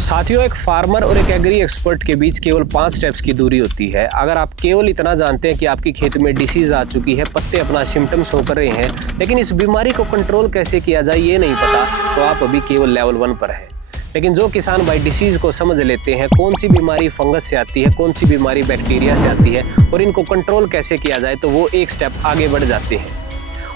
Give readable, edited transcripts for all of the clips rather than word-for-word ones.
साथियों, एक फार्मर और एक एग्री एक्सपर्ट के बीच केवल 5 स्टेप्स की दूरी होती है। अगर आप केवल इतना जानते हैं कि आपकी खेत में डिसीज आ चुकी है, पत्ते अपना सिम्टम्स शो कर रहे हैं, लेकिन इस बीमारी को कंट्रोल कैसे किया जाए ये नहीं पता, तो आप अभी केवल लेवल 1 पर हैं। लेकिन जो किसान भाई डिसीज को समझ लेते हैं, कौन सी बीमारी फंगस से आती है, कौन सी बीमारी बैक्टीरिया से आती है और इनको कंट्रोल कैसे किया जाए, तो वो एक स्टेप आगे बढ़ जाते हैं।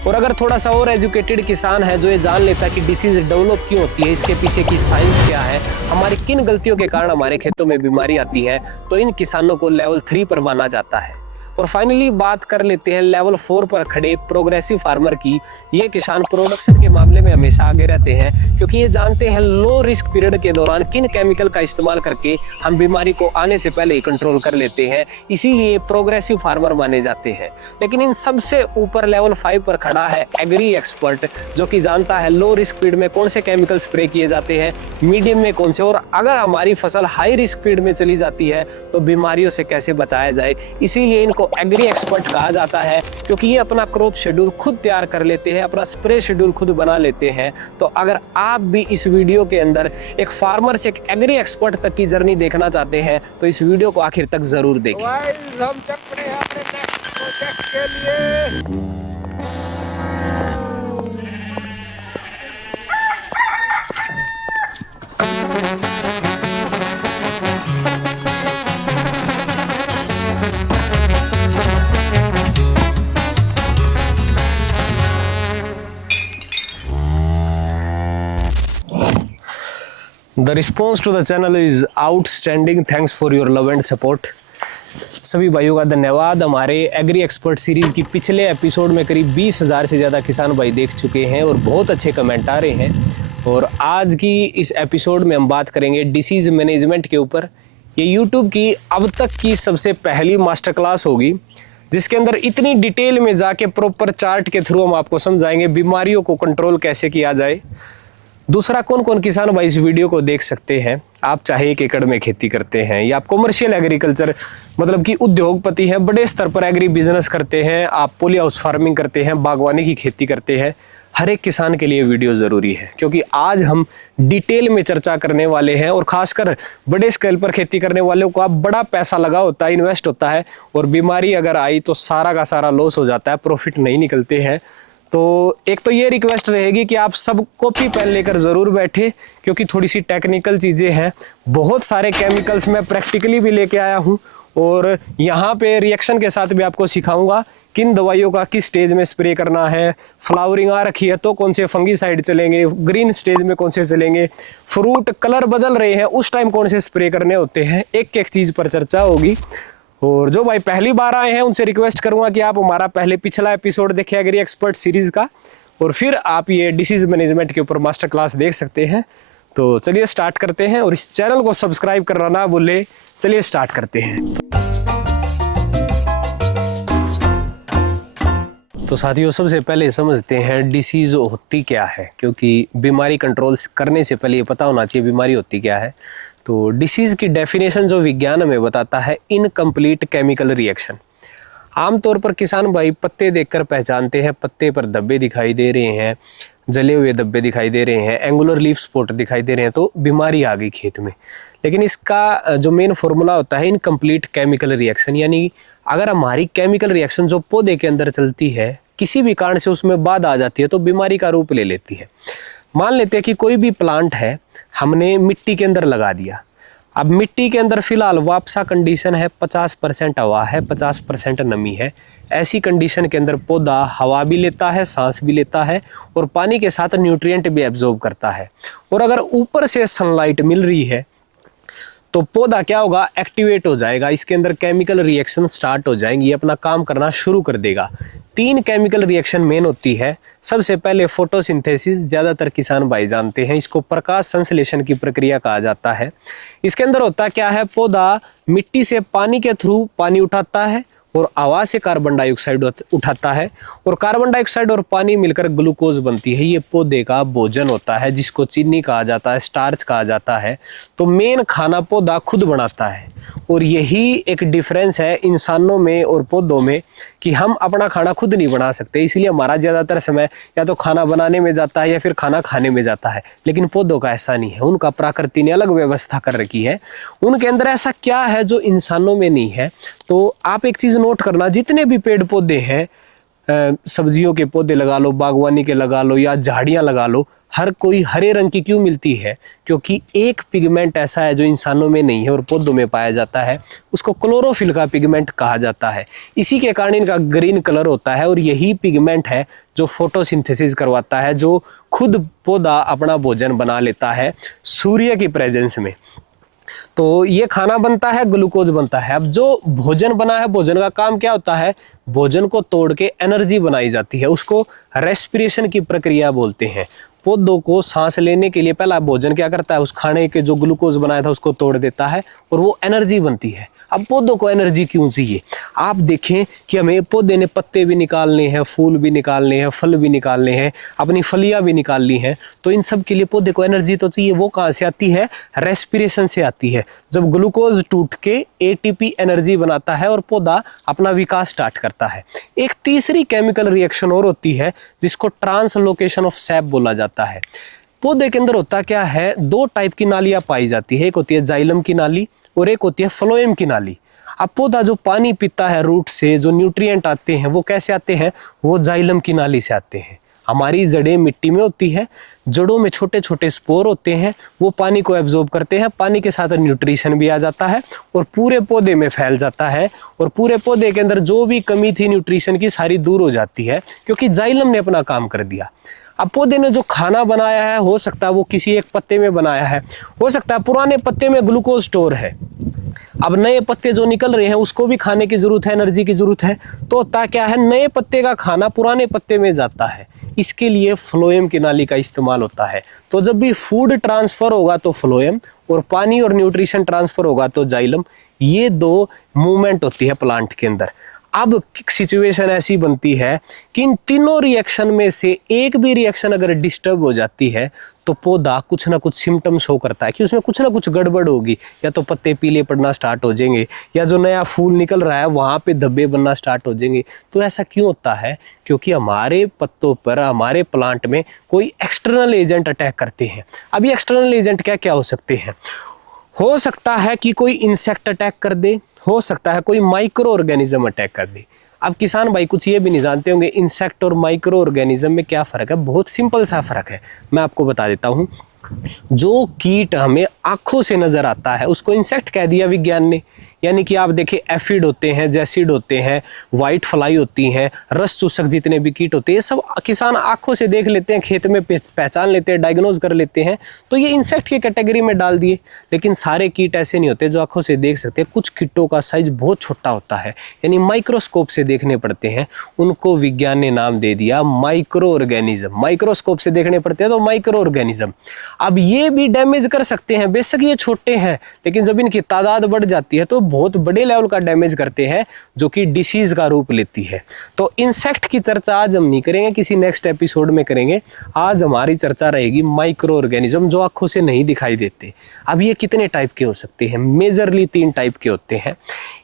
और अगर थोड़ा सा और एजुकेटेड किसान है जो ये जान लेता है कि डिसीज डेवलप क्यों होती है, इसके पीछे की साइंस क्या है, हमारी किन गलतियों के कारण हमारे खेतों में बीमारी आती है, तो इन किसानों को लेवल 3 पर माना जाता है। और फाइनली बात कर लेते हैं लेवल 4 पर खड़े प्रोग्रेसिव फार्मर की। ये किसान प्रोडक्शन के मामले में हमेशा आगे रहते हैं, क्योंकि ये जानते हैं लो रिस्क पीरियड के दौरान किन केमिकल का इस्तेमाल करके हम बीमारी को आने से पहले ही कंट्रोल कर लेते हैं, इसीलिए प्रोग्रेसिव फार्मर माने जाते हैं। लेकिन इन सबसे ऊपर लेवल 5 पर खड़ा है एग्री एक्सपर्ट, जो कि जानता है लो रिस्क पीरियड में कौन से केमिकल स्प्रे किए जाते हैं, मीडियम में कौन से, और अगर हमारी फसल हाई रिस्क पीरियड में चली जाती है तो बीमारियों से कैसे बचाया जाए। इसीलिए इनको एग्री एक्सपर्ट कहा जाता है, क्योंकि ये अपना क्रॉप शेड्यूल खुद तैयार कर लेते हैं, अपना स्प्रे शेड्यूल खुद बना लेते हैं। तो अगर आप भी इस वीडियो के अंदर एक फार्मर से एक एग्री एक्सपर्ट तक की जर्नी देखना चाहते हैं तो इस वीडियो को आखिर तक जरूर देखें। हम चल पड़े हैं अपने नेक्स्ट प्रोजेक्ट के लिए। The response to the channel is outstanding. Thanks for your love and support. सभी भाइयों का धन्यवाद। हमारे एग्री एक्सपर्ट सीरीज की पिछले एपिसोड में करीब 20,000 से ज़्यादा किसान भाई देख चुके हैं और बहुत अच्छे कमेंट आ रहे हैं। और आज की इस एपिसोड में हम बात करेंगे डिसीज़ मैनेजमेंट के ऊपर। ये यूट्यूब की अब तक की सबसे पहली मास्टर क्लास होगी, जिसके अंदर इतनी डिटेल में जाके प्रॉपर चार्ट के थ्रू हम आपको समझाएंगे बीमारियों को कंट्रोल कैसे किया जाए। दूसरा, कौन कौन किसान भाई इस वीडियो को देख सकते हैं। आप चाहे 1 एकड़ में खेती करते हैं या आप कॉमर्शियल एग्रीकल्चर मतलब कि उद्योगपति हैं, बड़े स्तर पर एग्री बिजनेस करते हैं, आप पॉली हाउस फार्मिंग करते हैं, बागवानी की खेती करते हैं, हर एक किसान के लिए वीडियो ज़रूरी है, क्योंकि आज हम डिटेल में चर्चा करने वाले हैं। और खासकर बड़े स्केल पर खेती करने वालों को आप बड़ा पैसा लगा होता है, इन्वेस्ट होता है, और बीमारी अगर आई तो सारा का सारा लॉस हो जाता है, प्रॉफिट नहीं निकलते हैं। तो एक तो ये रिक्वेस्ट रहेगी कि आप सब कॉपी पेन लेकर ज़रूर बैठे, क्योंकि थोड़ी सी टेक्निकल चीज़ें हैं। बहुत सारे केमिकल्स मैं प्रैक्टिकली भी लेके आया हूँ, और यहाँ पे रिएक्शन के साथ भी आपको सिखाऊंगा किन दवाइयों का किस स्टेज में स्प्रे करना है। फ्लावरिंग आ रखी है तो कौन से फंगीसाइड चलेंगे, ग्रीन स्टेज में कौन से चलेंगे, फ्रूट कलर बदल रहे हैं उस टाइम कौन से स्प्रे करने होते हैं, एक एक चीज़ पर चर्चा होगी। और जो भाई पहली बार आए हैं उनसे रिक्वेस्ट करूंगा कि आप हमारा पिछला एपिसोड देखें एग्री एक्सपर्ट सीरीज का, और फिर आप ये डिसीज मैनेजमेंट के ऊपर मास्टर क्लास देख सकते हैं। तो चलिए स्टार्ट करते हैं, और इस चैनल को सब्सक्राइब करना ना भूले। चलिए स्टार्ट करते हैं। तो साथियों, सबसे पहले समझते हैं डिसीज होती क्या है, क्योंकि बीमारी कंट्रोल करने से पहले ये पता होना चाहिए बीमारी होती क्या है। तो डिसीज़ की डेफिनेशन जो विज्ञान हमें बताता है, इनकम्प्लीट केमिकल रिएक्शन। आमतौर पर किसान भाई पत्ते देखकर पहचानते हैं, पत्ते पर धब्बे दिखाई दे रहे हैं, जले हुए धब्बे दिखाई दे रहे हैं, एंगुलर लीफ स्पॉट दिखाई दे रहे हैं, तो बीमारी आ गई खेत में। लेकिन इसका जो मेन फॉर्मूला होता है इनकम्प्लीट केमिकल रिएक्शन, यानी अगर हमारी केमिकल रिएक्शन जो पौधे के अंदर चलती है किसी भी कारण से उसमें बाधा आ जाती है तो बीमारी का रूप ले लेती है। मान लेते हैं कि कोई भी प्लांट है, हमने मिट्टी के अंदर लगा दिया। अब मिट्टी के अंदर फिलहाल वापसा कंडीशन है, 50% हवा है, 50% नमी है। ऐसी कंडीशन के अंदर पौधा हवा भी लेता है, सांस भी लेता है, और पानी के साथ न्यूट्रिएंट भी एब्जॉर्ब करता है। और अगर ऊपर से सनलाइट मिल रही है तो पौधा क्या होगा, एक्टिवेट हो जाएगा, इसके अंदर केमिकल रिएक्शन स्टार्ट हो जाएंगी, अपना काम करना शुरू कर देगा। 3 केमिकल रिएक्शन मेन होती है। सबसे पहले फोटोसिंथेसिस, ज़्यादातर किसान भाई जानते हैं, इसको प्रकाश संश्लेषण की प्रक्रिया कहा जाता है। इसके अंदर होता क्या है, पौधा मिट्टी से पानी के थ्रू पानी उठाता है और हवा से कार्बन डाइऑक्साइड उठाता है, और कार्बन डाइऑक्साइड और पानी मिलकर ग्लूकोज बनती है। ये पौधे का भोजन होता है, जिसको चीनी कहा जाता है, स्टार्च कहा जाता है। तो मेन खाना पौधा खुद बनाता है। और यही एक डिफरेंस है इंसानों में और पौधों में कि हम अपना खाना खुद नहीं बना सकते, इसलिए हमारा ज़्यादातर समय या तो खाना बनाने में जाता है या फिर खाना खाने में जाता है। लेकिन पौधों का ऐसा नहीं है, उनका प्रकृति ने अलग व्यवस्था कर रखी है। उनके अंदर ऐसा क्या है जो इंसानों में नहीं है। तो आप एक चीज़ नोट करना, जितने भी पेड़ पौधे हैं, सब्जियों के पौधे लगा लो, बागवानी के लगा लो या झाड़ियाँ लगा लो, हर कोई हरे रंग की क्यों मिलती है? क्योंकि एक पिगमेंट ऐसा है जो इंसानों में नहीं है और पौधों में पाया जाता है, उसको क्लोरोफिल का पिगमेंट कहा जाता है। इसी के कारण इनका ग्रीन कलर होता है और यही पिगमेंट है जो फोटोसिंथेसिस करवाता है, जो खुद पौधा अपना भोजन बना लेता है सूर्य की प्रेजेंस में। तो ये खाना बनता है, ग्लूकोज बनता है। अब जो भोजन बना है, भोजन का काम क्या होता है? भोजन को तोड़ के एनर्जी बनाई जाती है, उसको रेस्पिरेशन की प्रक्रिया बोलते हैं। पौधों को सांस लेने के लिए पहला भोजन क्या करता है? उस खाने के जो ग्लूकोज बनाया था उसको तोड़ देता है और वो एनर्जी बनती है। अब पौधों को एनर्जी क्यों चाहिए? आप देखें कि हमें पौधे ने पत्ते भी निकालने हैं, फूल भी निकालने हैं, फल भी निकालने हैं, अपनी फलियां भी निकालनी हैं, तो इन सब के लिए पौधे को एनर्जी तो चाहिए। वो कहाँ से आती है? रेस्पिरेशन से आती है। जब ग्लूकोज टूट के एटीपी एनर्जी बनाता है और पौधा अपना विकास स्टार्ट करता है। एक तीसरी केमिकल रिएक्शन और होती है जिसको ट्रांसलोकेशन ऑफ सैप बोला जाता है। पौधे के अंदर होता क्या है? दो टाइप की नालियां पाई जाती है, एक होती है जाइलम की नाली और एक होती है फ्लोएम की नाली। अब पौधा जो पानी पीता है रूट से, जो न्यूट्रिएंट आते हैं वो कैसे आते हैं? वो जाइलम की नाली से आते हैं। हमारी जड़ें मिट्टी में होती है, जड़ों में छोटे छोटे स्पोर होते हैं, वो पानी को एब्जॉर्ब करते हैं, पानी के साथ न्यूट्रिशन भी आ जाता है और पूरे पौधे में फैल जाता है और पूरे पौधे के अंदर जो भी कमी थी न्यूट्रिशन की सारी दूर हो जाती है, क्योंकि जाइलम ने अपना काम कर दिया। अब पौधे ने जो खाना बनाया है, हो सकता है वो किसी एक पत्ते में बनाया है, हो सकता है पुराने पत्ते में ग्लूकोज स्टोर है, अब नए पत्ते जो निकल रहे हैं उसको भी खाने की जरूरत है, एनर्जी की जरूरत है। तो होता क्या है? नए पत्ते का खाना पुराने पत्ते में जाता है, इसके लिए फ्लोएम की नाली का इस्तेमाल होता है। तो जब भी फूड ट्रांसफर होगा तो फ्लोएम, और पानी और न्यूट्रिशन ट्रांसफर होगा तो जाइलम। ये दो मूवमेंट होती है प्लांट के अंदर। अब सिचुएशन ऐसी बनती है कि इन तीनों रिएक्शन में से एक भी रिएक्शन अगर डिस्टर्ब हो जाती है तो पौधा कुछ ना कुछ सिम्टम शो करता है कि उसमें कुछ ना कुछ गड़बड़ होगी। या तो पत्ते पीले पड़ना स्टार्ट हो जाएंगे, या जो नया फूल निकल रहा है वहाँ पे धब्बे बनना स्टार्ट हो जाएंगे। तो ऐसा क्यों होता है? क्योंकि हमारे पत्तों पर, हमारे प्लांट में कोई एक्सटर्नल एजेंट अटैक करते हैं। अब ये एक्सटर्नल एजेंट क्या क्या हो सकते हैं? हो सकता है कि कोई इंसेक्ट अटैक कर दे, हो सकता है कोई माइक्रो ऑर्गेनिज्म अटैक कर दे। अब किसान भाई कुछ ये भी नहीं जानते होंगे इंसेक्ट और माइक्रो ऑर्गेनिज्म में क्या फ़र्क है। बहुत सिंपल सा फ़र्क है, मैं आपको बता देता हूँ। जो कीट हमें आँखों से नज़र आता है उसको इंसेक्ट कह दिया विज्ञान ने। यानी कि आप देखिए एफिड होते हैं, जैसिड होते हैं, वाइट फ्लाई होती हैं, रस चूसक जितने भी कीट होते हैं, ये सब किसान आंखों से देख लेते हैं, खेत में पहचान लेते हैं, डायग्नोज कर लेते हैं, तो ये इंसेक्ट की कैटेगरी में डाल दिए। लेकिन सारे कीट ऐसे नहीं होते जो आंखों से देख सकते हैं। कुछ कीटों का साइज बहुत छोटा होता है, यानी माइक्रोस्कोप से देखने पड़ते हैं, उनको विज्ञान ने नाम दे दिया माइक्रो ऑर्गेनिज्म। माइक्रोस्कोप से देखने पड़ते हैं तो माइक्रो ऑर्गेनिज्म। अब ये भी डैमेज कर सकते हैं, बेशक ये छोटे हैं, लेकिन जब इनकी तादाद बढ़ जाती है तो बहुत बड़े लेवल का डैमेज करते हैं, जो कि डिसीज का रूप लेती है। तो इंसेक्ट की चर्चा आज हम नहीं करेंगे, किसी नेक्स्ट एपिसोड में करेंगे। आज हमारी चर्चा रहेगी माइक्रो ऑर्गेनिज्म जो आंखों से नहीं दिखाई देते। अब ये कितने टाइप के हो सकते हैं? मेजरली 3 टाइप के होते हैं।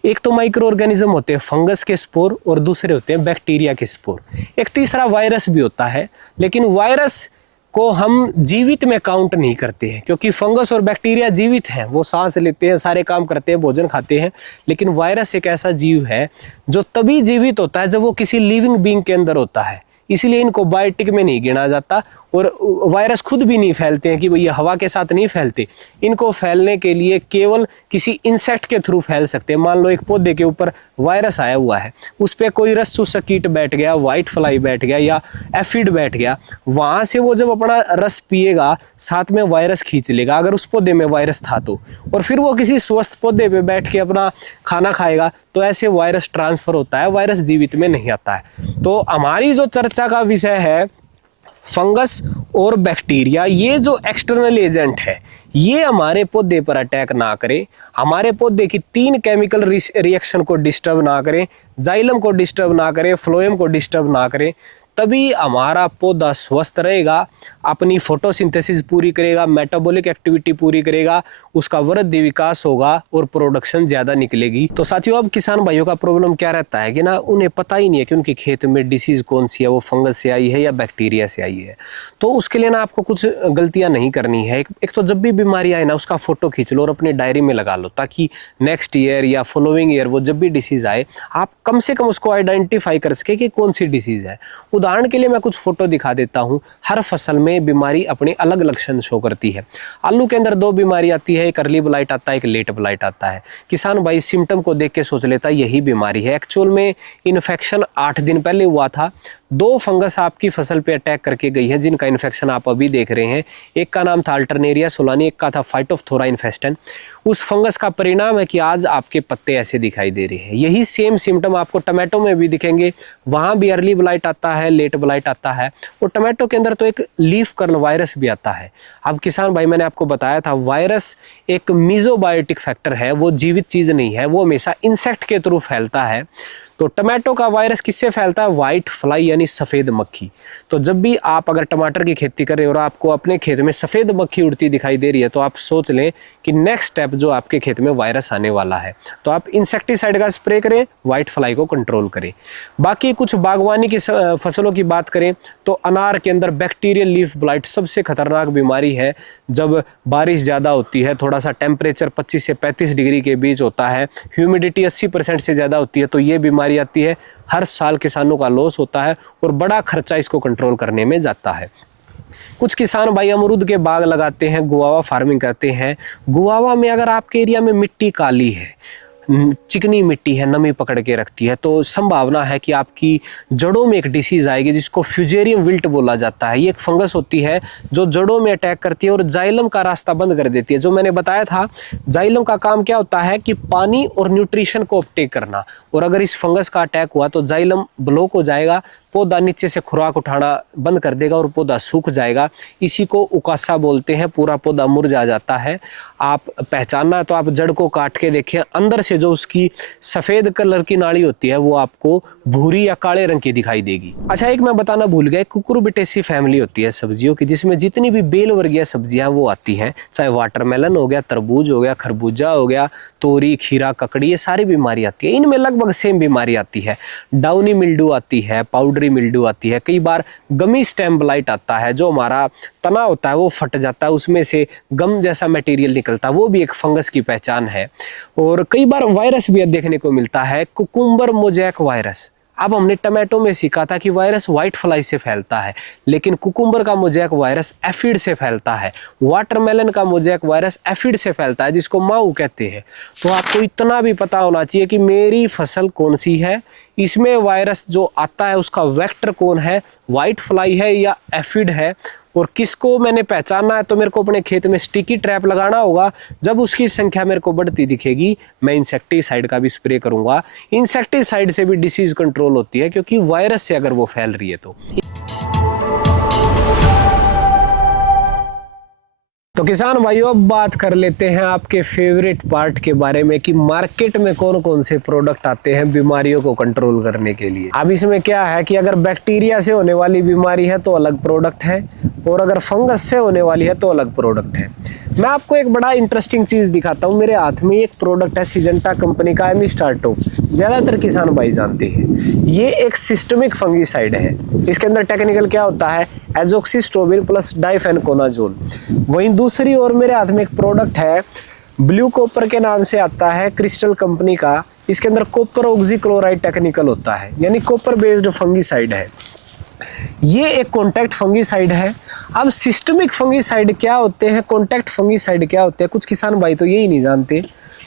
एक तो माइक्रो ऑर्गेनिज्म होते हैं फंगस के स्पोर, और दूसरे होते हैं बैक्टीरिया के स्पोर। एक तीसरा वायरस भी होता है, लेकिन वायरस को हम जीवित में काउंट नहीं करते हैं, क्योंकि फंगस और बैक्टीरिया जीवित हैं, वो सांस लेते हैं, सारे काम करते हैं, भोजन खाते हैं। लेकिन वायरस एक ऐसा जीव है जो तभी जीवित होता है जब वो किसी लिविंग बीइंग के अंदर होता है, इसलिए इनको बायोटिक में नहीं गिना जाता। और वायरस खुद भी नहीं फैलते हैं कि भैया हवा के साथ नहीं फैलते, इनको फैलने के लिए केवल किसी इंसेक्ट के थ्रू फैल सकते हैं। मान लो एक पौधे के ऊपर वायरस आया हुआ है, उस पर कोई रस चूसक कीट बैठ गया, वाइट फ्लाई बैठ गया या एफिड बैठ गया, वहाँ से वो जब अपना रस पिएगा साथ में वायरस खींच लेगा, अगर उस पौधे में वायरस था तो, और फिर वो किसी स्वस्थ पौधे पे बैठ के अपना खाना खाएगा, तो ऐसे वायरस ट्रांसफर होता है, वायरस जीवित में नहीं आता है। तो हमारी जो चर्चा का विषय है फंगस और बैक्टीरिया, ये जो एक्सटर्नल एजेंट है ये हमारे पौधे पर अटैक ना करे, हमारे पौधे की 3 केमिकल रिएक्शन को डिस्टर्ब ना करें, जाइलम को डिस्टर्ब ना करें, फ्लोएम को डिस्टर्ब ना करें, तभी हमारा पौधा स्वस्थ रहेगा, अपनी फोटोसिंथेसिस पूरी करेगा, मेटाबॉलिक एक्टिविटी पूरी करेगा, उसका वृद्धि विकास होगा और प्रोडक्शन ज़्यादा निकलेगी। तो साथियों, अब किसान भाइयों का प्रॉब्लम क्या रहता है कि ना उन्हें पता ही नहीं है कि उनके खेत में डिसीज़ कौन सी है, वो फंगस से आई है या बैक्टीरिया से आई है। तो उसके लिए ना आपको कुछ गलतियाँ नहीं करनी है। एक तो जब भी बीमारी आए ना उसका फ़ोटो खींच लो और अपनी डायरी में लगा लो, ताकि नेक्स्ट ईयर या फॉलोइंग ईयर वो जब भी डिसीज़ आए आप कम से कम उसको आइडेंटिफाई कर सके कि कौन सी डिसीज़ है। उदाहरण के लिए मैं कुछ फोटो दिखा देता हूं। हर फसल में बीमारी अपने अलग लक्षण शो करती है। आलू के अंदर 2 बीमारी आती है, एक अर्ली ब्लाइट आता है, एक लेट ब्लाइट आता है। किसान भाई सिम्टम को देख के सोच लेता है यही बीमारी है। एक्चुअल में इन्फेक्शन 8 दिन पहले हुआ था। 2 फंगस आपकी फसल पे अटैक करके गई है जिनका इन्फेक्शन आप अभी देख रहे हैं। एक का नाम था अल्टरनेरिया सोलानी, एक का था फाइटोफ्थोरा इन्फेस्टन। उस फंगस का परिणाम है कि आज आपके पत्ते ऐसे दिखाई दे रहे हैं। यही सेम सिम्टम आपको टमाटो में भी दिखेंगे। वहां भी अर्ली ब्लाइट आता है, लेट ब्लाइट आता है, और टमाटो के अंदर तो एक लीफ कर्ल वायरस भी आता है। अब किसान भाई, मैंने आपको बताया था वायरस एक मीजोबायोटिक फैक्टर है, वो जीवित चीज नहीं है, वो हमेशा इंसेक्ट के थ्रू फैलता है। तो टमाटो का वायरस किससे फैलता है? व्हाइट फ्लाई यानी सफेद मक्खी। तो जब भी आप अगर टमाटर की खेती कर रहे हो और आपको अपने खेत में सफेद मक्खी उड़ती दिखाई दे रही है, तो आप सोच लें कि नेक्स्ट स्टेप जो आपके खेत में वायरस आने वाला है। तो आप इंसेक्टिसाइड का स्प्रे करें, व्हाइट फ्लाई को कंट्रोल करें। बाकी कुछ बागवानी की फसलों की बात करें तो अनार के अंदर बैक्टीरियल लीफ ब्लाइट सबसे खतरनाक बीमारी है। जब बारिश ज़्यादा होती है, थोड़ा सा टेम्परेचर 25 से 35 डिग्री के बीच होता है, ह्यूमिडिटी 80% से ज़्यादा होती है, तो ये बीमारी आती है। हर साल किसानों का लॉस होता है और बड़ा खर्चा इसको कंट्रोल करने में जाता है। कुछ किसान भाई अमरूद के बाग लगाते हैं, गुआवा फार्मिंग करते हैं। गुआवा में अगर आपके एरिया में मिट्टी काली है, चिकनी मिट्टी है, नमी पकड़ के रखती है, तो संभावना है कि आपकी जड़ों में एक डिसीज आएगी जिसको फ्यूजेरियम विल्ट बोला जाता है। ये एक फंगस होती है जो जड़ों में अटैक करती है और जाइलम का रास्ता बंद कर देती है। जो मैंने बताया था, जाइलम का काम क्या होता है कि पानी और न्यूट्रिशन को अपटेक करना, और अगर इस फंगस का अटैक हुआ तो जाइलम ब्लॉक हो जाएगा, पौधा नीचे से खुराक उठाना बंद कर देगा और पौधा सूख जाएगा। इसी को उकासा बोलते हैं, पूरा पौधा मुरझा जाता है। आप पहचानना है तो आप जड़ को काट के देखें, अंदर से जो उसकी सफ़ेद कलर की नाड़ी होती है वो आपको भूरी या काले रंग की दिखाई देगी। अच्छा, एक मैं बताना भूल गया, कुकुरबिटेसी फैमिली होती है सब्जियों की, जिसमें जितनी भी बेल वर्गीय सब्जियां वो आती हैं, चाहे वाटरमेलन हो गया, तरबूज हो गया, खरबूजा हो गया, तोरी, खीरा, ककड़ी, ये सारी बीमारी आती है। इनमें लगभग सेम बीमारी आती है। डाउनी मिल्ड्यू आती है, पाउडरी मिल्ड्यू आती है, कई बार गमी स्टेम ब्लाइट आता है, जो हमारा तना होता है वो फट जाता है, उसमें से गम जैसा मटेरियल निकलता है, वो भी एक फंगस की पहचान है। और कई बार वायरस भी देखने को मिलता है, कुकुम्बर मोजैक वायरस। अब हमने टमाटो में सीखा था कि वायरस व्हाइट फ्लाई से फैलता है, लेकिन कुकुम्बर का मोजैक वायरस एफिड से फैलता है। वाटरमेलन का मोजैक वायरस एफिड से फैलता है, जिसको माऊ कहते हैं। तो आपको इतना भी पता होना चाहिए कि मेरी फसल कौन सी है, इसमें वायरस जो आता है उसका वेक्टर कौन है, व्हाइट फ्लाई है या एफिड है, और किसको मैंने पहचानना है। तो मेरे को अपने खेत में स्टिकी ट्रैप लगाना होगा। जब उसकी संख्या मेरे को बढ़ती दिखेगी, मैं इंसेक्टिसाइड का भी स्प्रे करूंगा। इंसेक्टिसाइड से भी डिसीज कंट्रोल होती है, क्योंकि वायरस से अगर वो फैल रही है तो किसान भाइयों, अब बात कर लेते हैं आपके फेवरेट पार्ट के बारे में कि मार्केट में कौन कौन से प्रोडक्ट आते हैं बीमारियों को कंट्रोल करने के लिए। अब इसमें क्या है कि अगर बैक्टीरिया से होने वाली बीमारी है तो अलग प्रोडक्ट है, और अगर फंगस से होने वाली है तो अलग प्रोडक्ट है। मैं आपको एक बड़ा इंटरेस्टिंग चीज दिखाता हूँ। मेरे हाथ में एक प्रोडक्ट है सिजेंटा कंपनी का, एमिस्टार्टो, ज्यादातर किसान भाई जानते हैं। ये एक सिस्टमिक फंगीसाइड है। इसके अंदर टेक्निकल क्या होता है, एजोक्सिस्ट्रोबिन प्लस डाइफेनकोनाजोल। वहीं दूसरी ओर मेरे हाथ में एक प्रोडक्ट है, ब्लू कॉपर के नाम से आता है, क्रिस्टल कंपनी का। इसके अंदर कॉपर ऑक्सीक्लोराइड टेक्निकल होता है, यानी कॉपर बेस्ड फंगीसाइड है। ये एक कॉन्टैक्ट फंगीसाइड है। अब सिस्टमिक फंगीसाइड क्या होते हैं, कॉन्टैक्ट फंगीसाइड क्या होते हैं, कुछ किसान भाई तो यही नहीं जानते,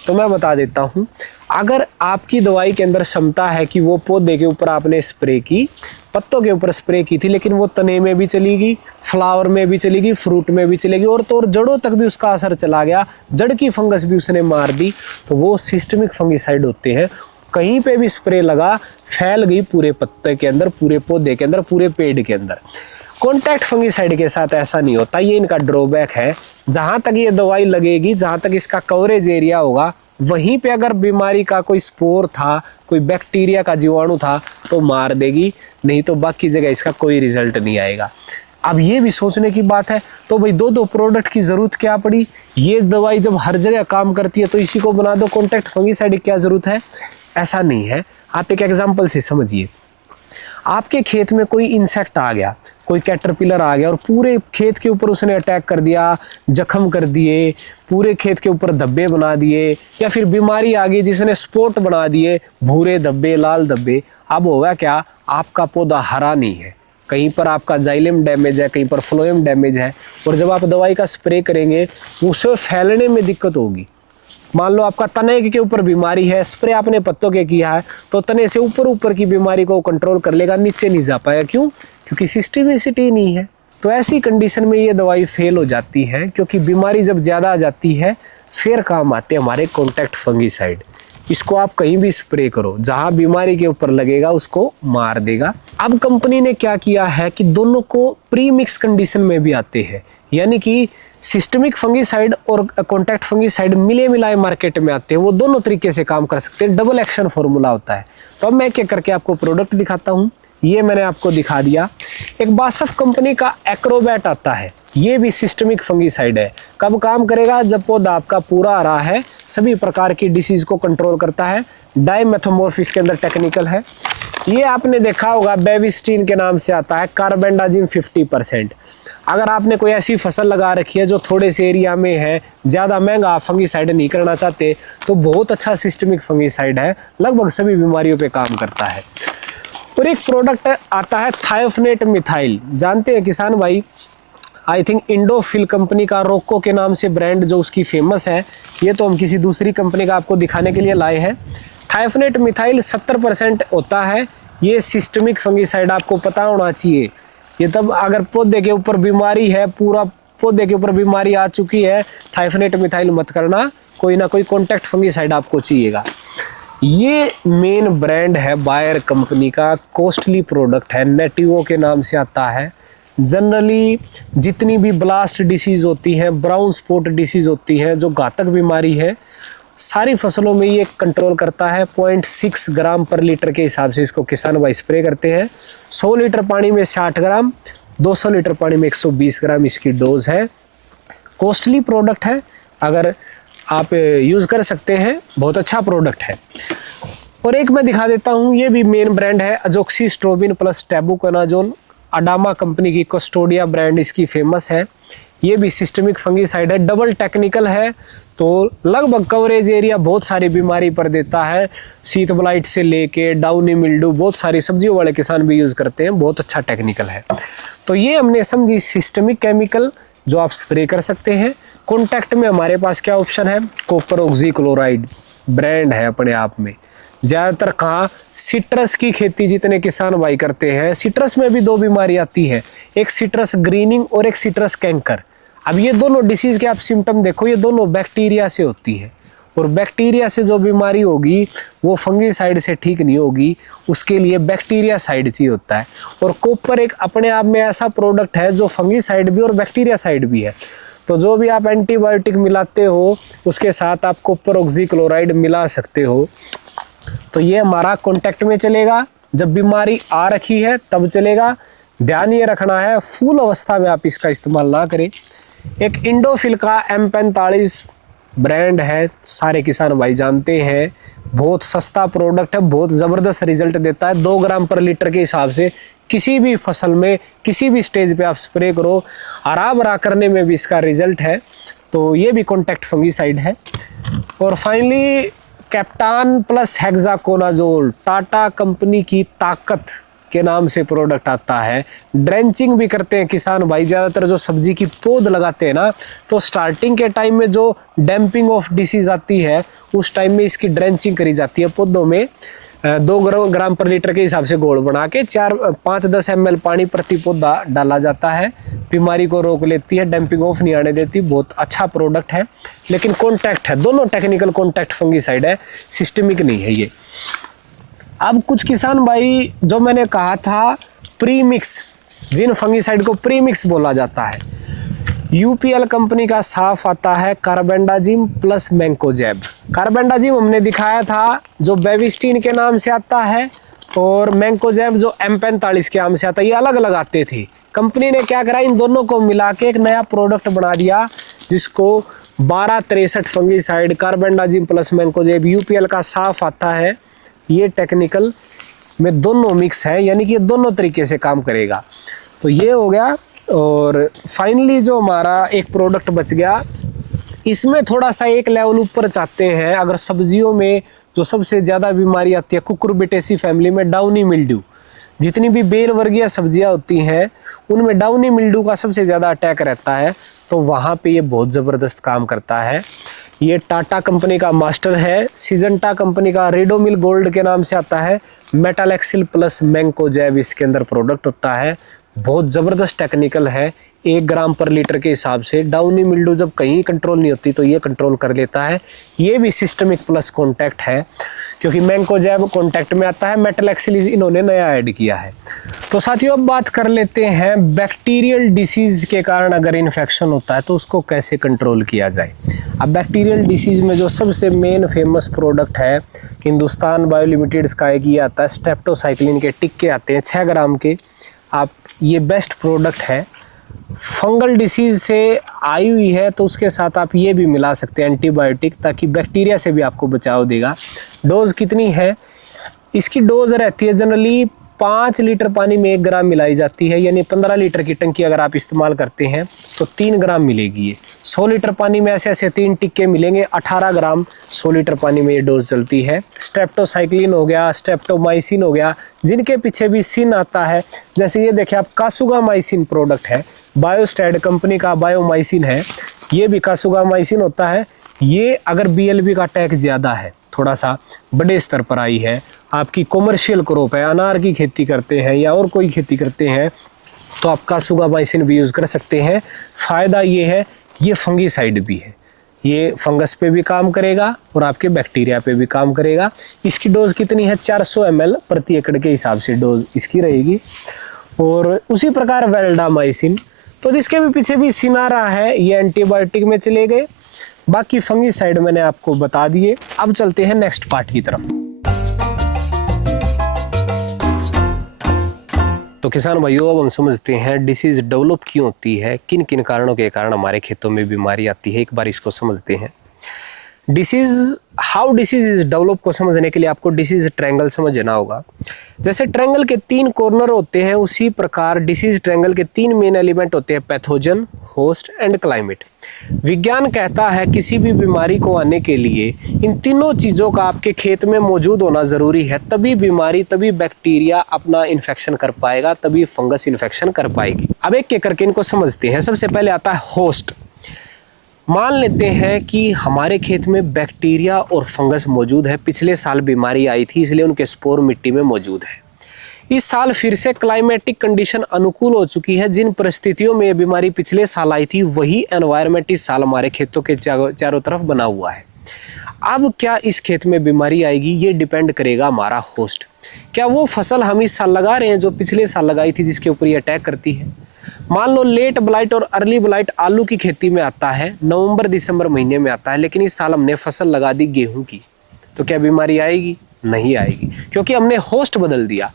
तो मैं बता देता हूं। अगर आपकी दवाई के अंदर क्षमता है कि वो पौधे के ऊपर आपने स्प्रे की, पत्तों के ऊपर स्प्रे की थी, लेकिन वो तने में भी चलेगी, फ्लावर में भी चलेगी, फ्रूट में भी चलेगी, और तो और जड़ों तक भी उसका असर चला गया, जड़ की फंगस भी उसने मार दी, तो वो सिस्टमिक फंगीसाइड होते हैं। कहीं पे भी स्प्रे लगा, फैल गई पूरे पत्ते के अंदर, पूरे पौधे के अंदर, पूरे पेड़ के अंदर। कॉन्टैक्ट फंगिसाइड के साथ ऐसा नहीं होता, ये इनका ड्रॉबैक है। जहाँ तक ये दवाई लगेगी, जहाँ तक इसका कवरेज एरिया होगा, वहीं पे अगर बीमारी का कोई स्पोर था, कोई बैक्टीरिया का जीवाणु था तो मार देगी, नहीं तो बाकी जगह इसका कोई रिजल्ट नहीं आएगा। अब ये भी सोचने की बात है, तो भाई दो प्रोडक्ट की ज़रूरत क्या पड़ी? ये दवाई जब हर जगह काम करती है तो इसी को बना दो कॉन्टैक्ट फंगिसाइड, क्या ज़रूरत है? ऐसा नहीं है। आप एक एग्जाम्पल से समझिए। आपके खेत में कोई इंसेक्ट आ गया, कोई कैटरपिलर आ गया और पूरे खेत के ऊपर उसने अटैक कर दिया, जख्म कर दिए, पूरे खेत के ऊपर धब्बे बना दिए, या फिर बीमारी आ गई जिसने स्पॉट बना दिए, भूरे धब्बे, लाल धब्बे। अब होगा क्या? आपका पौधा हरा नहीं है, कहीं पर आपका जाइलम डैमेज है, कहीं पर फ्लोएम डैमेज है, और जब आप दवाई का स्प्रे करेंगे उसे फैलने में दिक्कत होगी। मान लो आपका तने के ऊपर बीमारी है, स्प्रे आपने पत्तों के किया है तो तने से ऊपर की बीमारी को कंट्रोल कर लेगा, नीचे नहीं जा पाएगा। क्यों? क्योंकि सिस्टेमिसिटी नहीं है। तो ऐसी कंडीशन में ये दवाई फेल हो जाती है, क्योंकि बीमारी जब ज़्यादा आ जाती है फिर काम आते हैं हमारे कॉन्टैक्ट फंगिसाइड। इसको आप कहीं भी स्प्रे करो, जहाँ बीमारी के ऊपर लगेगा उसको मार देगा। अब कंपनी ने क्या किया है कि दोनों को प्री मिक्स कंडीशन में भी आते हैं, यानी कि सिस्टमिक फंगिसाइड और कॉन्टैक्ट फंगिसाइड मिले मिलाए मार्केट में आते हैं। वो दोनों तरीके से काम कर सकते हैं, डबल एक्शन फॉर्मूला होता है। तो अब मैं क्या करके आपको प्रोडक्ट दिखाता हूँ। ये मैंने आपको दिखा दिया। एक बासफ कंपनी का एक्रोबैट आता है, ये भी सिस्टमिक फंगिसाइड है। कब काम करेगा? जब पौधा आपका पूरा आ रहा है, सभी प्रकार की डिसीज को कंट्रोल करता है। डाइमेथोमोर्फ इसके अंदर टेक्निकल है। ये आपने देखा होगा बेविस्टीन के नाम से आता है, कार्बेंडाजिम 50%। अगर आपने कोई ऐसी फसल लगा रखी है जो थोड़े से एरिया में है, ज़्यादा महंगा फंगिसाइड नहीं करना चाहते, तो बहुत अच्छा सिस्टमिक फंगिसाइड है, लगभग सभी बीमारियों पे काम करता है। और एक प्रोडक्ट आता है थायोफनेट मिथाइल, जानते हैं किसान भाई? आई थिंक इंडोफिल कंपनी का रोको के नाम से ब्रांड जो उसकी फेमस है, ये तो हम किसी दूसरी कंपनी का आपको दिखाने के लिए लाए हैं। थायोफनेट मिथाइल 70% होता है। ये सिस्टमिक फंगिसाइड आपको पता होना चाहिए। ये तब अगर पौधे के ऊपर बीमारी है, पूरा पौधे के ऊपर बीमारी आ चुकी है, थायोफनेट मिथाइल मत करना, कोई ना कोई कॉन्टैक्ट फंगिसाइड आपको चाहिएगा। ये मेन ब्रांड है बायर कंपनी का, कॉस्टली प्रोडक्ट है, नेटिवो के नाम से आता है। जनरली जितनी भी ब्लास्ट डिसीज़ होती हैं, ब्राउन स्पॉट डिसीज़ होती हैं, जो घातक बीमारी है, सारी फसलों में ये कंट्रोल करता है। 0.6 ग्राम पर लीटर के हिसाब से इसको किसान भाई स्प्रे करते हैं। 100 लीटर पानी में 60 ग्राम, 200 लीटर पानी में 120 ग्राम इसकी डोज है। कॉस्टली प्रोडक्ट है, अगर आप यूज़ कर सकते हैं, बहुत अच्छा प्रोडक्ट है। और एक मैं दिखा देता हूँ, ये भी मेन ब्रांड है, अजोक्सिस्ट्रोबिन प्लस टैबुकोनाजोल, अडामा कंपनी की कस्टोडिया ब्रांड इसकी फेमस है। ये भी सिस्टमिक फंगिसाइड है, डबल टेक्निकल है, तो लगभग कवरेज एरिया बहुत सारी बीमारी पर देता है। शीत ब्लाइट से लेके डाउनी मिल्डू, बहुत सारी सब्जियों वाले किसान भी यूज़ करते हैं, बहुत अच्छा टेक्निकल है। तो ये हमने समझी सिस्टमिक केमिकल जो आप स्प्रे कर सकते हैं। कॉन्टैक्ट में हमारे पास क्या ऑप्शन है? कॉपर ऑक्सीक्लोराइड ब्रांड है अपने आप में। ज़्यादातर कहाँ? सिट्रस की खेती जितने किसान भाई करते हैं, सिट्रस में भी दो बीमारी आती है, एक सिट्रस ग्रीनिंग और एक सिट्रस कैंकर। अब ये दोनों डिसीज़ के आप सिम्टम देखो, ये दोनों बैक्टीरिया से होती है, और बैक्टीरिया से जो बीमारी होगी वो फंगिसाइड से ठीक नहीं होगी, उसके लिए बैक्टीरिया साइड चाहिए होता है। और कॉपर एक अपने आप में ऐसा प्रोडक्ट है जो फंगिसाइड भी और बैक्टीरिया साइड भी है। तो जो भी आप एंटीबायोटिक मिलाते हो उसके साथ आप कॉपर ऑक्सीक्लोराइड मिला सकते हो। तो ये हमारा कॉन्टैक्ट में चलेगा, जब बीमारी आ रखी है तब चलेगा। ध्यान ये रखना है, फूल अवस्था में आप इसका इस्तेमाल ना करें। एक इंडोफिल का M45 ब्रांड है, सारे किसान भाई जानते हैं, बहुत सस्ता प्रोडक्ट है, बहुत ज़बरदस्त रिजल्ट देता है। 2 ग्राम पर लीटर के हिसाब से किसी भी फसल में किसी भी स्टेज पे आप स्प्रे करो, हरा भरा करने में भी इसका रिजल्ट है। तो ये भी कॉन्टैक्ट फंगिसाइड है। और finally captan plus hexaconazole, Tata company की ताकत के नाम से प्रोडक्ट आता है। ड्रेंचिंग भी करते हैं किसान भाई, ज़्यादातर जो सब्जी की पौध लगाते हैं ना, तो स्टार्टिंग के टाइम में जो डैम्पिंग ऑफ डिसीज आती है उस टाइम में इसकी ड्रेंचिंग करी जाती है पौधों में। 2 ग्राम पर लीटर के हिसाब से घोल बना के 5-10 ml पानी प्रति पौधा डाला जाता है, बीमारी को रोक लेती है, डैम्पिंग ऑफ नहीं आने देती। बहुत अच्छा प्रोडक्ट है, लेकिन कॉन्टैक्ट है, दोनों टेक्निकल कॉन्टैक्ट फंगिसाइड है, सिस्टमिक नहीं है ये। अब कुछ किसान भाई, जो मैंने कहा था प्री मिक्स जिन फंगीसाइड को प्रीमिक्स बोला जाता है। यूपीएल कंपनी का साफ आता है कार्बेंडाजिम प्लस मैंकोजेब। कार्बेंडाजिम हमने दिखाया था जो बेविस्टीन के नाम से आता है, और मैंकोजेब जो M45 के नाम से आता है। ये अलग अलग आते थे। कंपनी ने क्या करा, इन दोनों को मिला के एक नया प्रोडक्ट बना दिया जिसको 1263 fungicide carbendazim plus mancozeb UPL का साफ आता है। ये टेक्निकल में दोनों मिक्स है, यानी कि ये दोनों तरीके से काम करेगा। तो ये हो गया। और फाइनली जो हमारा एक प्रोडक्ट बच गया, इसमें थोड़ा सा एक लेवल ऊपर चाहते हैं। अगर सब्जियों में जो सबसे ज़्यादा बीमारी आती है कुकुरबिटेसी फैमिली में डाउनी मिल्ड्यू, जितनी भी बेल वर्गीय सब्जियां होती हैं उनमें डाउनी मिल्ड्यू का सबसे ज़्यादा अटैक रहता है, तो वहाँ पे ये बहुत ज़बरदस्त काम करता है। ये टाटा कंपनी का मास्टर है। सिजेंटा कंपनी का रेडोमिल गोल्ड के नाम से आता है। मेटालेक्सिल प्लस मैंकोजेब इसके अंदर प्रोडक्ट होता है। बहुत ज़बरदस्त टेक्निकल है। 1 ग्राम पर लीटर के हिसाब से डाउनी मिल्ड्यू जब कहीं कंट्रोल नहीं होती तो ये कंट्रोल कर लेता है। ये भी सिस्टमिक प्लस कॉन्टैक्ट है, क्योंकि मैंकोजेब कॉन्टैक्ट में आता है। मेटालेक्सिल इन्होंने नया ऐड किया है। तो साथियों, अब बात कर लेते हैं बैक्टीरियल डिसीज़ के कारण अगर इन्फेक्शन होता है तो उसको कैसे कंट्रोल किया जाए। अब बैक्टीरियल डिसीज़ में जो सबसे मेन फेमस प्रोडक्ट है हिंदुस्तान बायो लिमिटेड का एक ये आता है, स्ट्रेप्टोसाइक्लिन के टिक्के आते हैं 6 ग्राम के। आप ये बेस्ट प्रोडक्ट है। फंगल डिसीज़ से आई हुई है तो उसके साथ आप ये भी मिला सकते हैं एंटीबायोटिक, ताकि बैक्टीरिया से भी आपको बचाव देगा। डोज़ कितनी है इसकी? डोज़ रहती है जनरली 5 लीटर पानी में 1 ग्राम मिलाई जाती है, यानी 15 लीटर की टंकी अगर आप इस्तेमाल करते हैं तो 3 ग्राम मिलेगी। ये 100 लीटर पानी में ऐसे ऐसे 3 टिक्के मिलेंगे, 18 ग्राम 100 लीटर पानी में ये डोज चलती है। स्ट्रेप्टोसाइक्लिन हो गया, स्ट्रेप्टोमाइसिन हो गया, जिनके पीछे भी सिन आता है। जैसे ये देखिए आप, कासुगामाइसिन प्रोडक्ट है, बायोस्टैड कंपनी का बायोमाइसिन है। ये भी कासुगामाइसिन होता है। ये अगर BLB का अटैक ज़्यादा है, थोड़ा सा बड़े स्तर पर आई है, आपकी कॉमर्शियल क्रॉप है, अनार की खेती करते हैं या और कोई खेती करते हैं, तो आप कासुगामाइसिन भी यूज़ कर सकते हैं। फ़ायदा ये है कि ये फंगीसाइड भी है। ये फंगस पे भी काम करेगा और आपके बैक्टीरिया पे भी काम करेगा। इसकी डोज़ कितनी है? 400 ml प्रति एकड़ के हिसाब से डोज इसकी रहेगी। और उसी प्रकार वेल्डामाइसिन, तो जिसके भी पीछे भी सिन आ रहा है, ये एंटीबायोटिक में चले गए। बाकी फंगीसाइड मैंने आपको बता दिए। अब चलते हैं नेक्स्ट पार्ट की तरफ। तो किसान भाइयों, अब हम समझते हैं डिसीज़ डेवलप क्यों होती है, किन किन कारणों के कारण हमारे खेतों में बीमारी आती है। एक बार इसको समझते हैं। हाउ डिसीज इज डेवलप को समझने के लिए आपको डिसीज ट्रायंगल समझना होगा। जैसे ट्रायंगल के 3 कॉर्नर होते हैं, उसी प्रकार डिसीज ट्रायंगल के 3 मेन एलिमेंट होते हैं, पैथोजन, होस्ट एंड क्लाइमेट। विज्ञान कहता है किसी भी बीमारी को आने के लिए इन तीनों चीज़ों का आपके खेत में मौजूद होना ज़रूरी है, तभी बीमारी, तभी बैक्टीरिया अपना इन्फेक्शन कर पाएगा, तभी फंगस इन्फेक्शन कर पाएगी। अब एक एक करके इनको समझते हैं। सबसे पहले आता है होस्ट। मान लेते हैं कि हमारे खेत में बैक्टीरिया और फंगस मौजूद है। पिछले साल बीमारी आई थी, इसलिए उनके स्पोर मिट्टी में मौजूद है। इस साल फिर से क्लाइमेटिक कंडीशन अनुकूल हो चुकी है। जिन परिस्थितियों में ये बीमारी पिछले साल आई थी, वही एनवायरनमेंट इस साल हमारे खेतों के चारों तरफ बना हुआ है। अब क्या इस खेत में बीमारी आएगी, ये डिपेंड करेगा हमारा होस्ट। क्या वो फसल हम इस साल लगा रहे हैं जो पिछले साल लगाई थी, जिसके ऊपर ये अटैक करती है? मान लो लेट ब्लाइट और अर्ली ब्लाइट आलू की खेती में आता है, नवंबर दिसंबर महीने में आता है, लेकिन इस साल हमने फसल लगा दी गेहूं की, तो क्या बीमारी आएगी? नहीं आएगी, क्योंकि हमने होस्ट बदल दिया।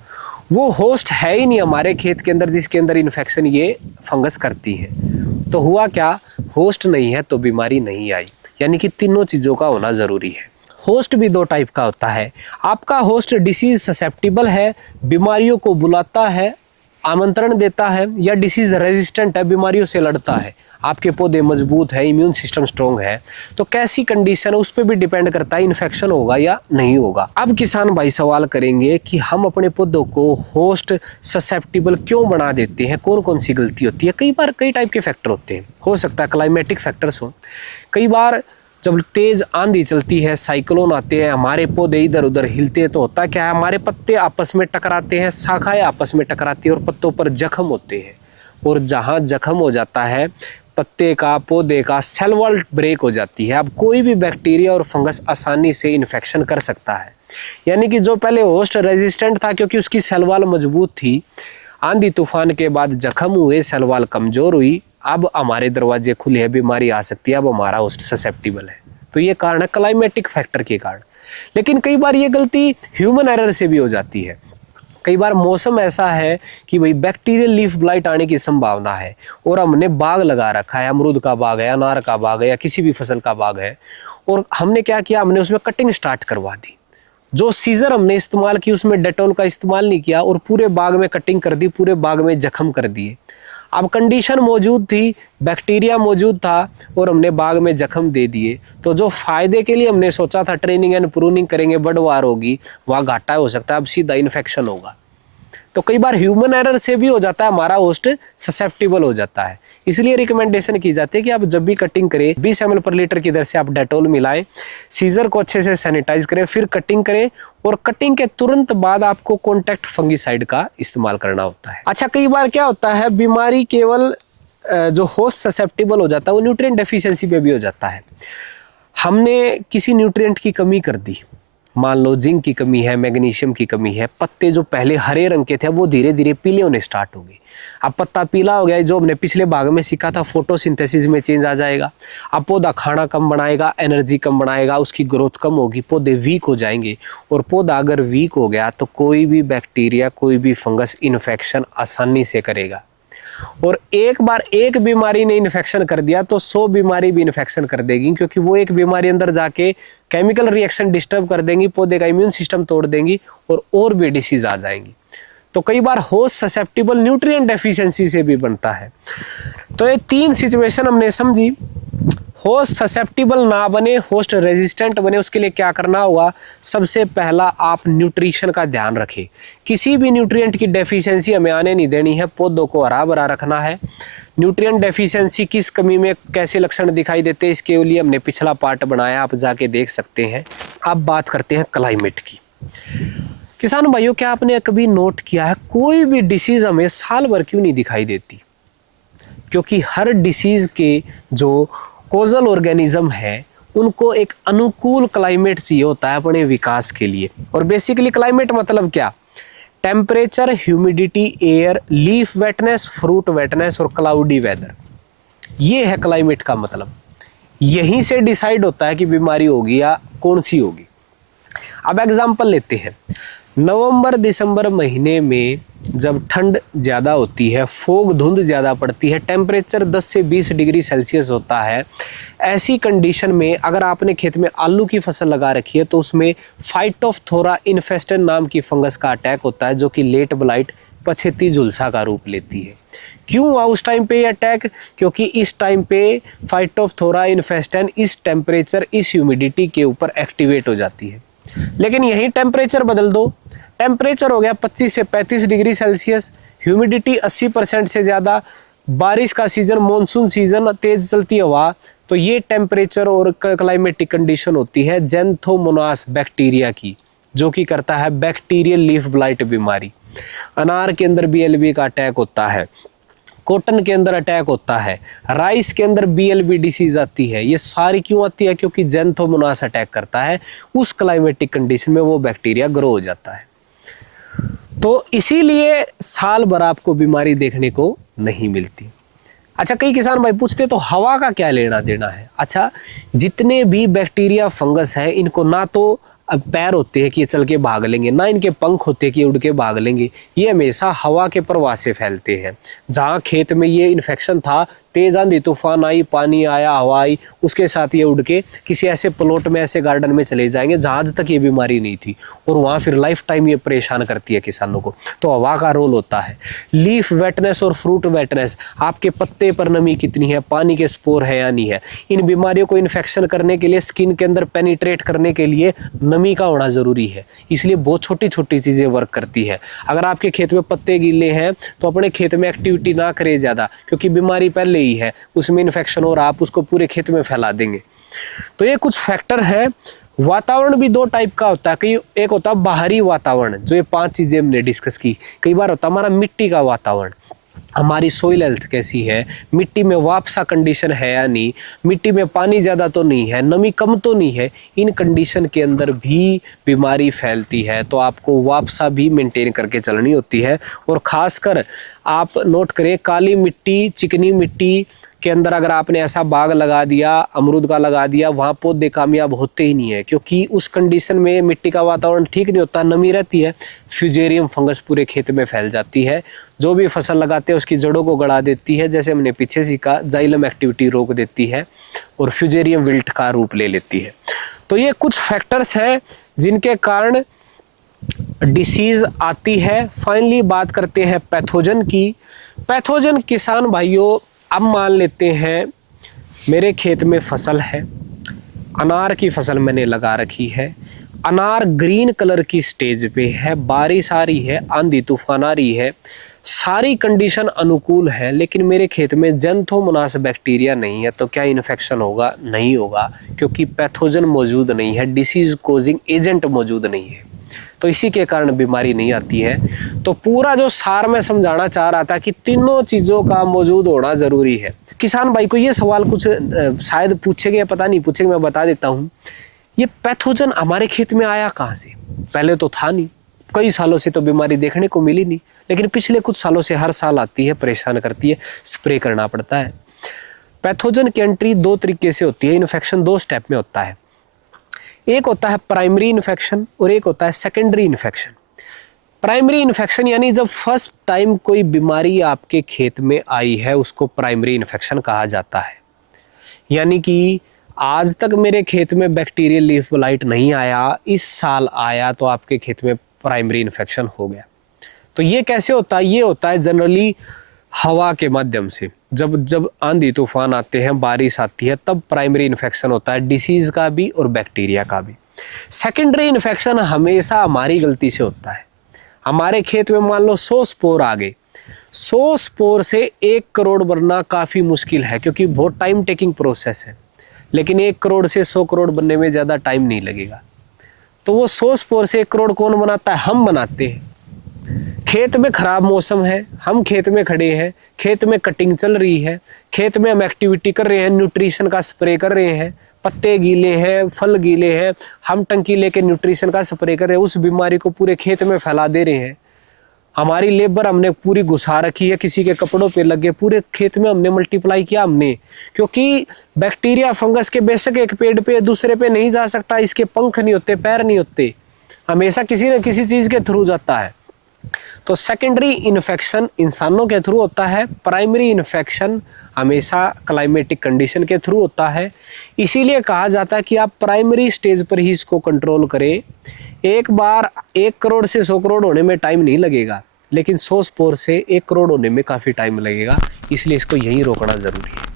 वो होस्ट है ही नहीं हमारे खेत के अंदर जिसके अंदर इन्फेक्शन ये फंगस करती है। तो हुआ क्या, होस्ट नहीं है तो बीमारी नहीं आई। यानी कि तीनों चीज़ों का होना ज़रूरी है। होस्ट भी 2 टाइप का होता है। आपका होस्ट डिसीज ससेप्टिबल है, बीमारियों को बुलाता है, आमंत्रण देता है, या डिसीज रेजिस्टेंट है, बीमारियों से लड़ता है। आपके पौधे मजबूत है, इम्यून सिस्टम स्ट्रॉन्ग है, तो कैसी कंडीशन है उस पर भी डिपेंड करता है इन्फेक्शन होगा या नहीं होगा। अब किसान भाई सवाल करेंगे कि हम अपने पौधों को होस्ट ससेप्टिबल क्यों बना देते हैं, कौन कौन सी गलती होती है? कई बार कई टाइप के फैक्टर होते हैं। हो सकता है क्लाइमेटिक फैक्टर्स हो। कई बार जब तेज आंधी चलती है, साइक्लोन आते हैं, हमारे पौधे इधर उधर हिलते हैं, तो होता क्या है, हमारे पत्ते आपस में टकराते हैं, शाखाएं आपस में टकराती हैं और पत्तों पर जख्म होते हैं। और जहां जख्म हो जाता है पत्ते का, पौधे का, सेल वॉल ब्रेक हो जाती है। अब कोई भी बैक्टीरिया और फंगस आसानी से इन्फेक्शन कर सकता है। यानी कि जो पहले होस्ट रेजिस्टेंट था क्योंकि उसकी सेल वॉल मजबूत थी, आंधी तूफान के बाद जख्म हुए, सलवाल कमजोर हुई, अब हमारे दरवाजे खुले हैं, बीमारी आ सकती है, अब हमारा होस्ट ससेप्टिबल है। तो ये कारण है क्लाइमेटिक फैक्टर के कारण। लेकिन कई बार ये गलती ह्यूमन एरर से भी हो जाती है। कई बार मौसम ऐसा है कि भाई बैक्टीरियल लीफ ब्लाइट आने की संभावना है और हमने बाग लगा रखा है, अमरूद का बाग है, अनार का बाग है या किसी भी फसल का बाग है, और हमने क्या किया, हमने उसमें कटिंग स्टार्ट करवा दी। जो सीजर हमने इस्तेमाल की उसमें डेटॉल का इस्तेमाल नहीं किया और पूरे बाग में कटिंग कर दी, पूरे बाग में जख्म कर दिए। अब कंडीशन मौजूद थी, बैक्टीरिया मौजूद था और हमने बाग में जख्म दे दिए, तो जो फायदे के लिए हमने सोचा था ट्रेनिंग एंड प्रूनिंग करेंगे, बढ़वार होगी, वहाँ घाटा हो सकता है, अब सीधा इन्फेक्शन होगा। तो कई बार ह्यूमन एरर से भी हो जाता है, हमारा होस्ट ससेप्टिबल हो जाता है। इसलिए रिकमेंडेशन की जाती है कि आप जब भी कटिंग करें 20 ml पर लीटर की दर से आप डेटॉल मिलाएं, सीजर को अच्छे से सैनिटाइज करें, फिर कटिंग करें और कटिंग के तुरंत बाद आपको कॉन्टैक्ट फंगिसाइड का इस्तेमाल करना होता है। अच्छा, कई बार क्या होता है, बीमारी केवल जो होस्ट ससेप्टिबल हो जाता है वो न्यूट्रिएंट डेफिशिएंसी पे भी हो जाता है। हमने किसी न्यूट्रिएंट की कमी कर दी, मान लो जिंक की कमी है, मैग्नीशियम की कमी है, पत्ते जो पहले हरे रंग के थे वो धीरे धीरे पीले होने स्टार्ट हो गए। अब पत्ता पीला हो गया, जो हमने पिछले भाग में सीखा था फोटोसिंथेसिस में चेंज आ जाएगा। अब पौधा खाना कम बनाएगा, एनर्जी कम बनाएगा, उसकी ग्रोथ कम होगी, पौधे वीक हो जाएंगे। और पौधा अगर वीक हो गया तो कोई भी बैक्टीरिया, कोई भी फंगस इन्फेक्शन आसानी से करेगा। और एक बार एक बीमारी ने इन्फेक्शन कर दिया तो 100 बीमारी भी इन्फेक्शन कर देगी, क्योंकि वो एक बीमारी अंदर जाके केमिकल रिएक्शन डिस्टर्ब कर देंगी, पौधे का इम्यून सिस्टम तोड़ देंगी और भी डिसीज आ जाएंगी। तो कई बार होस्ट ससेप्टिबल न्यूट्रिएंट डेफिशिएंसी से भी बनता है। तो ये 3 सिचुएशन हमने समझी। होस्ट ससेप्टिबल ना बने, होस्ट रेजिस्टेंट बने, उसके लिए क्या करना होगा? सबसे पहला आप न्यूट्रिशन का ध्यान रखें। किसी भी न्यूट्रिएंट की डेफिशिएंसी हमें आने नहीं देनी है, पौधों को हरा भरा रखना है। न्यूट्रिएंट डेफिशिएंसी किस कमी में कैसे लक्षण दिखाई देते हैं, इसके लिए हमने पिछला पार्ट बनाया, आप जाके देख सकते हैं। अब बात करते हैं क्लाइमेट की। किसान भाइयों, क्या आपने कभी नोट किया है कोई भी डिसीज हमें साल भर क्यों नहीं दिखाई देती? क्योंकि हर डिसीज के जो कोजल ऑर्गेनिज्म है उनको एक अनुकूल क्लाइमेट चाहिए होता है अपने विकास के लिए। और बेसिकली क्लाइमेट मतलब क्या? Temperature, humidity, air, leaf वेटनेस, fruit वेटनेस और क्लाउडी वेदर, ये है क्लाइमेट का मतलब। यहीं से डिसाइड होता है कि बीमारी होगी या कौन सी होगी। अब एग्जांपल लेते हैं। नवंबर दिसंबर महीने में जब ठंड ज़्यादा होती है, फोग धुंध ज़्यादा पड़ती है, टेम्परेचर 10 से 20 डिग्री सेल्सियस होता है, ऐसी कंडीशन में अगर आपने खेत में आलू की फसल लगा रखी है तो उसमें फाइटोफथोरा इन्फेस्टन नाम की फंगस का अटैक होता है, जो कि लेट ब्लाइट पछेती झुलसा का रूप लेती है। क्यों हुआ उस टाइम पे ये अटैक? क्योंकि इस टाइम पे फाइटोफथोरा इन्फेस्टन इस टेम्परेचर, इस ह्यूमिडिटी के ऊपर एक्टिवेट हो जाती है। लेकिन यही टेम्परेचर बदल दो, टेम्परेचर हो गया 25 से 35 डिग्री सेल्सियस, ह्यूमिडिटी 80% से ज़्यादा, बारिश का सीजन, मॉनसून सीजन, तेज चलती हवा, तो ये टेम्परेचर और क्लाइमेटिक कंडीशन होती है ज़ैंथोमोनास बैक्टीरिया की, जो कि करता है बैक्टीरियल लीफ ब्लाइट बीमारी। अनार के अंदर BLB का अटैक होता है, कॉटन के अंदर अटैक होता है, राइस के अंदर BLB डिसीज आती है। ये सारी क्यों आती है? क्योंकि ज़ैंथोमोनास अटैक करता है, उस क्लाइमेटिक कंडीशन में वो बैक्टीरिया ग्रो हो जाता है। तो इसीलिए साल भर आपको बीमारी देखने को नहीं मिलती। अच्छा, कई किसान भाई पूछते तो हवा का क्या लेना देना है? अच्छा, जितने भी बैक्टीरिया फंगस है इनको ना तो पैर होते हैं कि ये चल के भाग लेंगे, ना इनके पंख होते हैं कि उड़ के भाग लेंगे, ये हमेशा हवा के प्रवाह से फैलते हैं। जहाँ खेत में ये इन्फेक्शन था, तेज आंधी तूफान आई, पानी आया, हवा आई, उसके साथ ये उड़ के किसी ऐसे प्लॉट में, ऐसे गार्डन में चले जाएंगे जहाँ आज तक ये बीमारी नहीं थी, और वहाँ फिर लाइफ टाइम ये परेशान करती है किसानों को। तो हवा का रोल होता है। लीफ वेटनेस और फ्रूट वेटनेस, आपके पत्ते पर नमी कितनी है, पानी के स्पोर है या नहीं है। इन बीमारियों को इन्फेक्शन करने के लिए, स्किन के अंदर पेनिट्रेट करने के लिए नमी का होना जरूरी है। इसलिए बहुत छोटी छोटी चीजें वर्क करती है। अगर आपके खेत में पत्ते गीले हैं तो अपने खेत में एक्टिविटी ना करें ज्यादा, क्योंकि बीमारी पहले ही है, उसमें इन्फेक्शन और आप उसको पूरे खेत में फैला देंगे। तो ये कुछ फैक्टर है। वातावरण भी 2 टाइप का होता है। कई एक होता है बाहरी वातावरण, जो ये 5 चीजें हमने डिस्कस की। कई बार होता है हमारा मिट्टी का वातावरण। हमारी सोइल हेल्थ कैसी है, मिट्टी में वापसा कंडीशन है या नहीं, मिट्टी में पानी ज़्यादा तो नहीं है, नमी कम तो नहीं है, इन कंडीशन के अंदर भी बीमारी फैलती है। तो आपको वापसा भी मेंटेन करके चलनी होती है। और ख़ासकर आप नोट करें, काली मिट्टी, चिकनी मिट्टी के अंदर अगर आपने ऐसा बाग लगा दिया, अमरूद का लगा दिया, वहाँ पौधे कामयाब होते ही नहीं है, क्योंकि उस कंडीशन में मिट्टी का वातावरण ठीक नहीं होता, नमी रहती है, फ्यूजेरियम फंगस पूरे खेत में फैल जाती है, जो भी फसल लगाते हैं उसकी जड़ों को गड़ा देती है। जैसे हमने पीछे सीखा, जाइलम एक्टिविटी रोक देती है और फ्यूजेरियम विल्ट का रूप ले लेती है। तो ये कुछ फैक्टर्स हैं जिनके कारण डिसीज आती है। फाइनली बात करते हैं पैथोजन की। पैथोजन किसान भाइयों, अब मान लेते हैं मेरे खेत में फसल है, अनार की फसल मैंने लगा रखी है, अनार ग्रीन कलर की स्टेज पे है, बारिश आ रही है, आंधी तूफान आ रही है, सारी कंडीशन अनुकूल है, लेकिन मेरे खेत में ज़ैंथोमोनास बैक्टीरिया नहीं है। तो क्या इन्फेक्शन होगा? नहीं होगा, क्योंकि पैथोजन मौजूद नहीं है, डिसीज कोजिंग एजेंट मौजूद नहीं है, तो इसी के कारण बीमारी नहीं आती है। तो पूरा जो सार मैं समझाना चाह रहा था कि तीनों चीज़ों का मौजूद होना ज़रूरी है। किसान भाई को ये सवाल कुछ शायद पूछेंगे, पता नहीं पूछेंगे, मैं बता देता हूँ। ये पैथोजन हमारे खेत में आया कहाँ से? पहले तो था नहीं, कई सालों से तो बीमारी देखने को मिली नहीं, लेकिन पिछले कुछ सालों से हर साल आती है, परेशान करती है, स्प्रे करना पड़ता है। पैथोजन की एंट्री दो तरीके से होती है, इन्फेक्शन दो स्टेप में होता है। एक होता है प्राइमरी इन्फेक्शन और एक होता है सेकेंडरी इन्फेक्शन। प्राइमरी इन्फेक्शन यानी जब फर्स्ट टाइम कोई बीमारी आपके खेत में आई है, उसको प्राइमरी इन्फेक्शन कहा जाता है। यानी कि आज तक मेरे खेत में बैक्टीरियल लीफ ब्लाइट नहीं आया, इस साल आया तो आपके खेत में प्राइमरी इन्फेक्शन हो गया। तो ये कैसे होता है? ये होता है जनरली हवा के माध्यम से। जब आंधी तूफान आते हैं, बारिश आती है, तब प्राइमरी इन्फेक्शन होता है, डिसीज का भी और बैक्टीरिया का भी। सेकेंडरी इन्फेक्शन हमेशा हमारी गलती से होता है। हमारे खेत में मान लो 100 स्पोर आ गए, 100 स्पोर से 1 करोड़ बनना काफ़ी मुश्किल है, क्योंकि बहुत टाइम टेकिंग प्रोसेस है। लेकिन 1 करोड़ से 100 करोड़ बनने में ज़्यादा टाइम नहीं लगेगा। तो वो 100 स्पोर से 1 करोड़ कौन बनाता है? हम बनाते हैं। खेत में खराब मौसम है, हम खेत में खड़े हैं, खेत में कटिंग चल रही है, खेत में हम एक्टिविटी कर रहे हैं, न्यूट्रिशन का स्प्रे कर रहे हैं, पत्ते गीले हैं, फल गीले हैं, हम टंकी लेके न्यूट्रिशन का स्प्रे कर रहे हैं, उस बीमारी को पूरे खेत में फैला दे रहे हैं। हमारी लेबर हमने पूरी घुसा रखी है, किसी के कपड़ों पे लगे, पूरे खेत में हमने मल्टीप्लाई किया हमने, क्योंकि बैक्टीरिया फंगस के बेशक एक पेड़ पे दूसरे पे नहीं जा सकता, इसके पंख नहीं होते, पैर नहीं होते, हमेशा किसी न किसी चीज़ के थ्रू जाता है। तो सेकेंडरी इन्फेक्शन इंसानों के थ्रू होता है, प्राइमरी इन्फेक्शन हमेशा क्लाइमेटिक कंडीशन के थ्रू होता है। इसीलिए कहा जाता है कि आप प्राइमरी स्टेज पर ही इसको कंट्रोल करें। एक बार 1 करोड़ से 100 करोड़ होने में टाइम नहीं लगेगा, लेकिन 100 स्पोर से 1 करोड़ होने में काफ़ी टाइम लगेगा, इसलिए इसको यहीं रोकना ज़रूरी है।